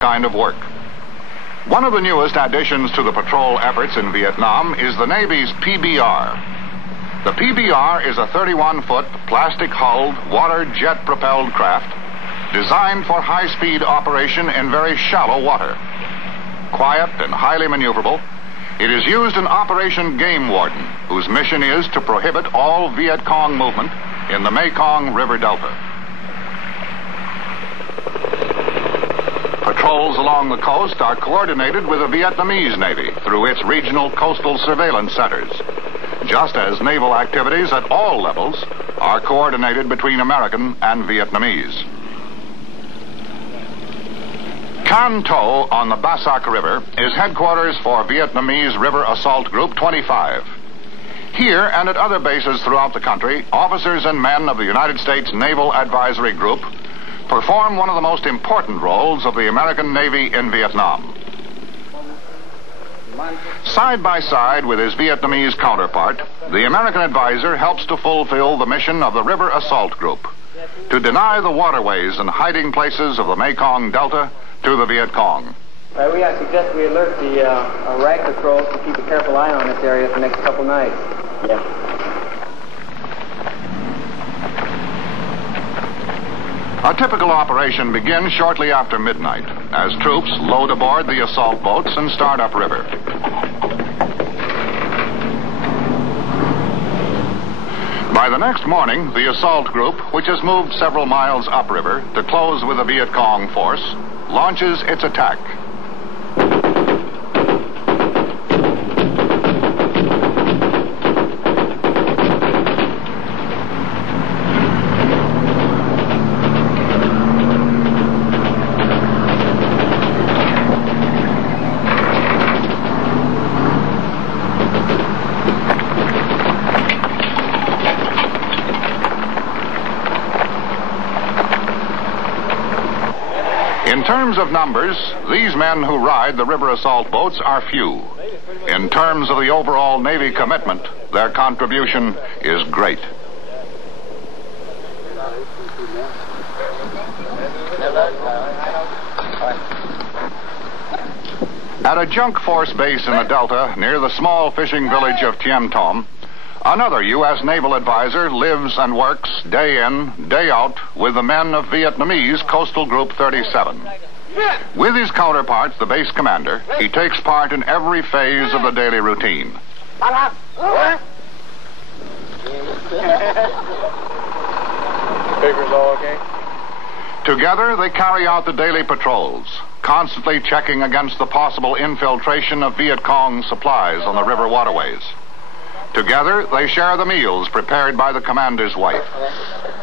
kind of work. One of the newest additions to the patrol efforts in Vietnam is the Navy's PBR. The PBR is a 31-foot plastic-hulled, water jet-propelled craft designed for high-speed operation in very shallow water. Quiet and highly maneuverable, it is used in Operation Game Warden, whose mission is to prohibit all Viet Cong movement in the Mekong River Delta. Patrols along the coast are coordinated with the Vietnamese Navy through its regional coastal surveillance centers, just as naval activities at all levels are coordinated between American and Vietnamese. Can Tho on the Bassac River is headquarters for Vietnamese River Assault Group 25. Here and at other bases throughout the country, officers and men of the United States Naval Advisory Group perform one of the most important roles of the American Navy in Vietnam. Side by side with his Vietnamese counterpart, the American advisor helps to fulfill the mission of the River Assault Group, to deny the waterways and hiding places of the Mekong Delta to the Viet Cong. I suggest we alert the RAG patrols to keep a careful eye on this area for the next couple nights. Yeah. A typical operation begins shortly after midnight as troops load aboard the assault boats and start upriver. By the next morning, the assault group, which has moved several miles upriver to close with the Viet Cong force, launches its attack. In terms of numbers, these men who ride the river assault boats are few. In terms of the overall Navy commitment, their contribution is great. At a junk force base in the Delta near the small fishing village of Tiem Tom, another U.S. naval advisor lives and works day in, day out with the men of Vietnamese Coastal Group 37. With his counterparts, the base commander, he takes part in every phase of the daily routine. Papers all okay? Together, they carry out the daily patrols, constantly checking against the possible infiltration of Viet Cong supplies on the river waterways. Together, they share the meals prepared by the commander's wife.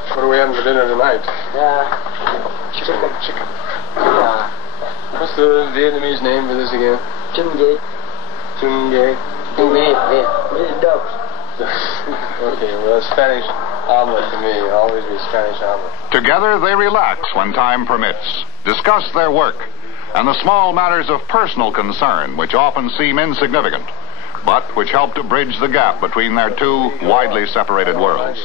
What are we having for dinner tonight? Chicken. What's the Vietnamese name for this again? Chunge. Chunge. This is ducks. Okay, well, Spanish omelet to me. Always be Spanish omelet. Together, they relax when time permits, discuss their work, and the small matters of personal concern, which often seem insignificant, but which help to bridge the gap between their two widely separated worlds.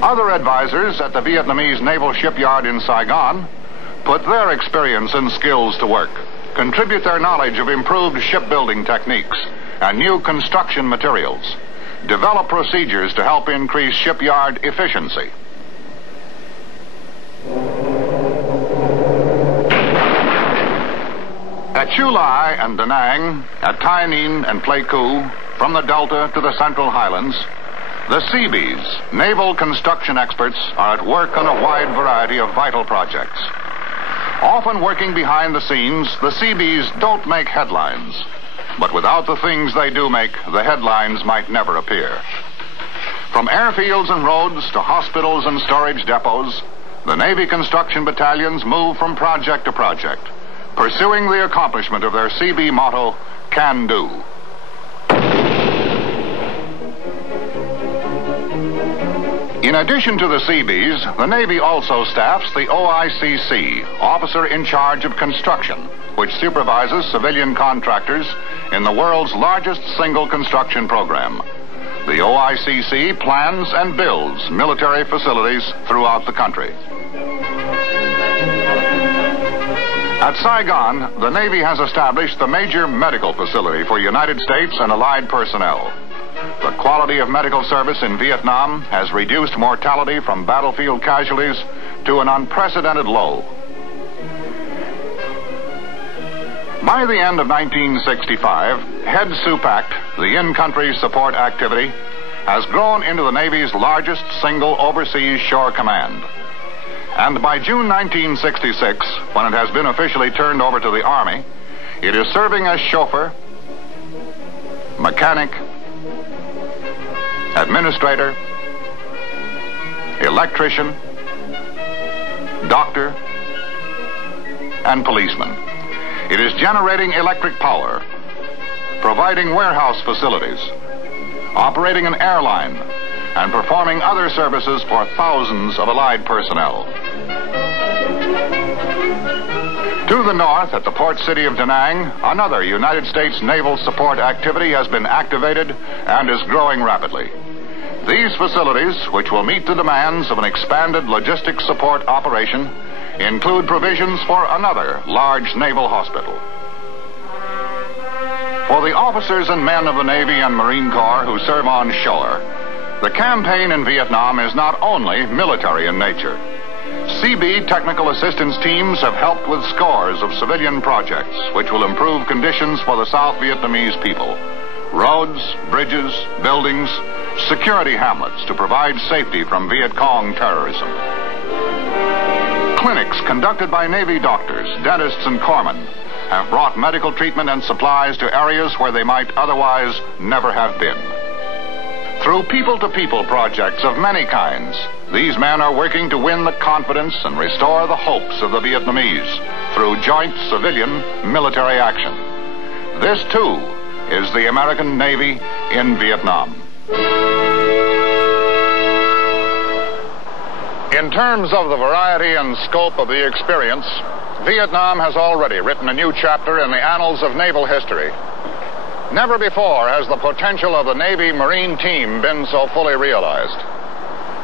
Other advisors at the Vietnamese Naval Shipyard in Saigon put their experience and skills to work, contribute their knowledge of improved shipbuilding techniques and new construction materials, develop procedures to help increase shipyard efficiency. At Chu Lai and Da Nang, at Tai Ninh and Pleiku, from the Delta to the Central Highlands, the Seabees, naval construction experts, are at work on a wide variety of vital projects. Often working behind the scenes, the Seabees don't make headlines. But without the things they do make, the headlines might never appear. From airfields and roads to hospitals and storage depots, the Navy construction battalions move from project to project, pursuing the accomplishment of their CB motto, Can Do. In addition to the Seabees, the Navy also staffs the OICC, Officer in Charge of Construction, which supervises civilian contractors in the world's largest single construction program. The OICC plans and builds military facilities throughout the country. At Saigon, the Navy has established the major medical facility for United States and allied personnel. The quality of medical service in Vietnam has reduced mortality from battlefield casualties to an unprecedented low. By the end of 1965, Head SUPACT, the in-country support activity, has grown into the Navy's largest single overseas shore command. And by June 1966, when it has been officially turned over to the Army, it is serving as chauffeur, mechanic, administrator, electrician, doctor, and policeman. It is generating electric power, providing warehouse facilities, operating an airline, and performing other services for thousands of allied personnel. To the north, at the port city of Da Nang, another United States naval support activity has been activated and is growing rapidly. These facilities, which will meet the demands of an expanded logistics support operation, include provisions for another large naval hospital. For the officers and men of the Navy and Marine Corps who serve on shore, the campaign in Vietnam is not only military in nature. CB technical assistance teams have helped with scores of civilian projects which will improve conditions for the South Vietnamese people. Roads, bridges, buildings, security hamlets to provide safety from Viet Cong terrorism. Clinics conducted by Navy doctors, dentists, and corpsmen have brought medical treatment and supplies to areas where they might otherwise never have been. Through people-to-people projects of many kinds, these men are working to win the confidence and restore the hopes of the Vietnamese through joint civilian-military action. This, too, is the American Navy in Vietnam. In terms of the variety and scope of the experience, Vietnam has already written a new chapter in the annals of naval history. Never before has the potential of the Navy Marine team been so fully realized.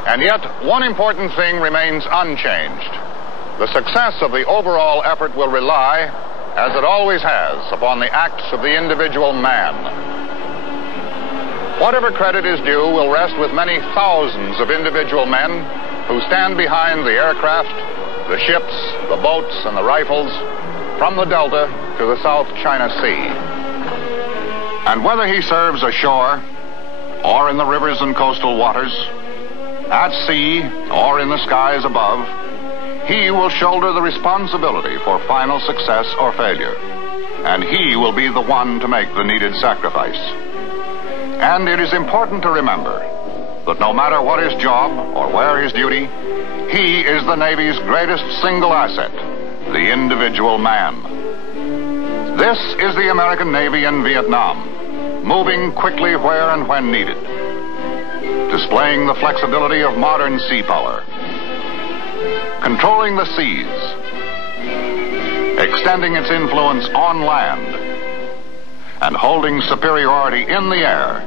And yet, one important thing remains unchanged. The success of the overall effort will rely, as it always has, upon the acts of the individual man. Whatever credit is due will rest with many thousands of individual men who stand behind the aircraft, the ships, the boats, and the rifles from the Delta to the South China Sea. And whether he serves ashore, or in the rivers and coastal waters, at sea, or in the skies above, he will shoulder the responsibility for final success or failure, and he will be the one to make the needed sacrifice. And it is important to remember that no matter what his job or where his duty, he is the Navy's greatest single asset, the individual man. This is the American Navy in Vietnam, moving quickly where and when needed, displaying the flexibility of modern sea power, controlling the seas, extending its influence on land, and holding superiority in the air,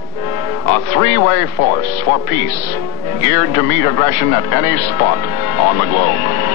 a three-way force for peace, geared to meet aggression at any spot on the globe.